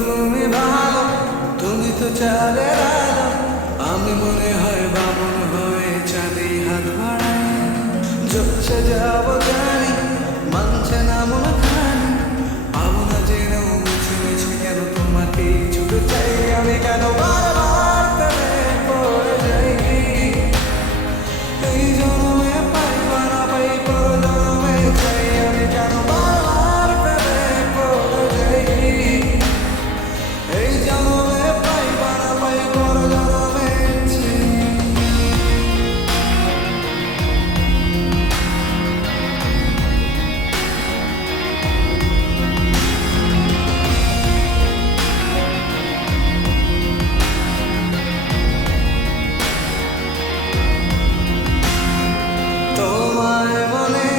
তুমি ভালো, তুমি তো চাঁদের আলো। আমি মনে হয় বামন হয়ে চাঁদে হাত বাড়াই। জোচ্ছে যাব জানি, মানছে না মন খানি। পাবো না জেনেও মিছে মিছে কেন তোমাকে ছুটে চাই। আমি কেন বারবার প্রেমে পড়ে যাই। এই জন্মে পাই বা না পাই, পর জন্মে চাই। আমি কেন বারবার প্রেমে পড়ে যাই। এই জন্মে পাই বা না পাই, পর জন্মে চাই। তোমায় মনে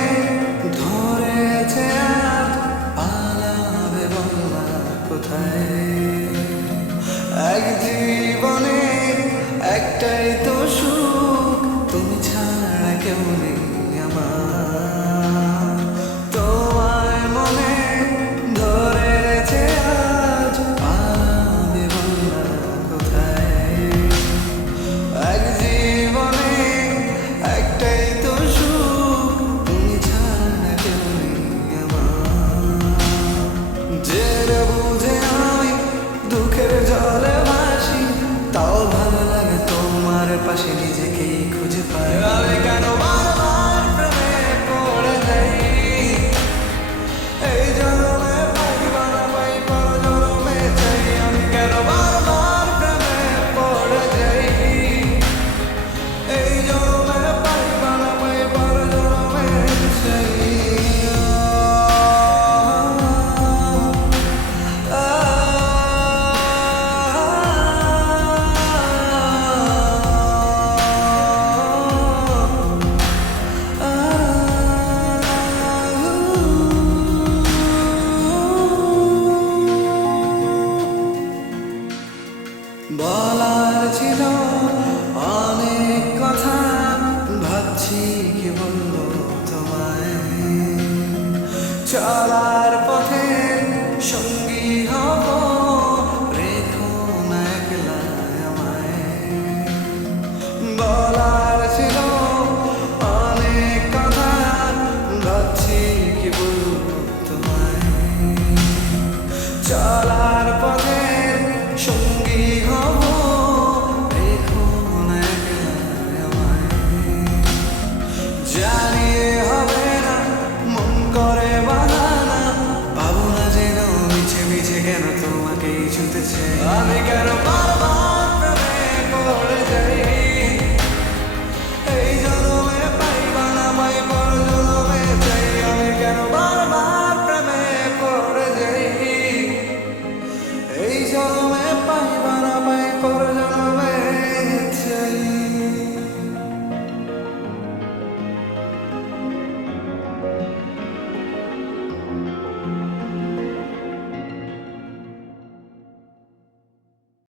ধরেছে আজ, পালাবে বলনা কোথায়। এক জীবনে একটাই তো সুখ, তুমি ছাড়া কেউ নেই আমার। তোমায় মনে ধরেছে আজ, পালাবে বলনা কোথায়। এক জীবনে একটাই তো সুখ, তুমি ছাড়া কেউ নেই আমার। জেনে বুঝে আমি দুঃখের জলে ভাসি, তাও ভালো লাগে তোমার পাশে নিজেকেই খুঁজে পাই। আমি কেন বারবার প্রেমে পড়ে যাই। এই জন্মে পাই বা না পাই, পর জন্মে চাই। আমি কেন বারবার প্রেমে পড়ে যাই। এই জন্মে পাই বা না পাই, পর জন্মে চাই। বলার ছিল অনেক কথা, ভাবছি কি বলবো তোমায়। চলার পথে সঙ্গী হব, রেখো না একলা আমায়। বলার ছিল অনেক কথা, ভাবছি কি বলবো তোমায়। চলার পথে সঙ্গী হব, রেখো না একলা আমায়। জানি হবে না, মন করে বাহানা। পাবো না যেন মিছে মিছে কেন তোমাকেই ছুঁতে চাই। আমি কেন বারবার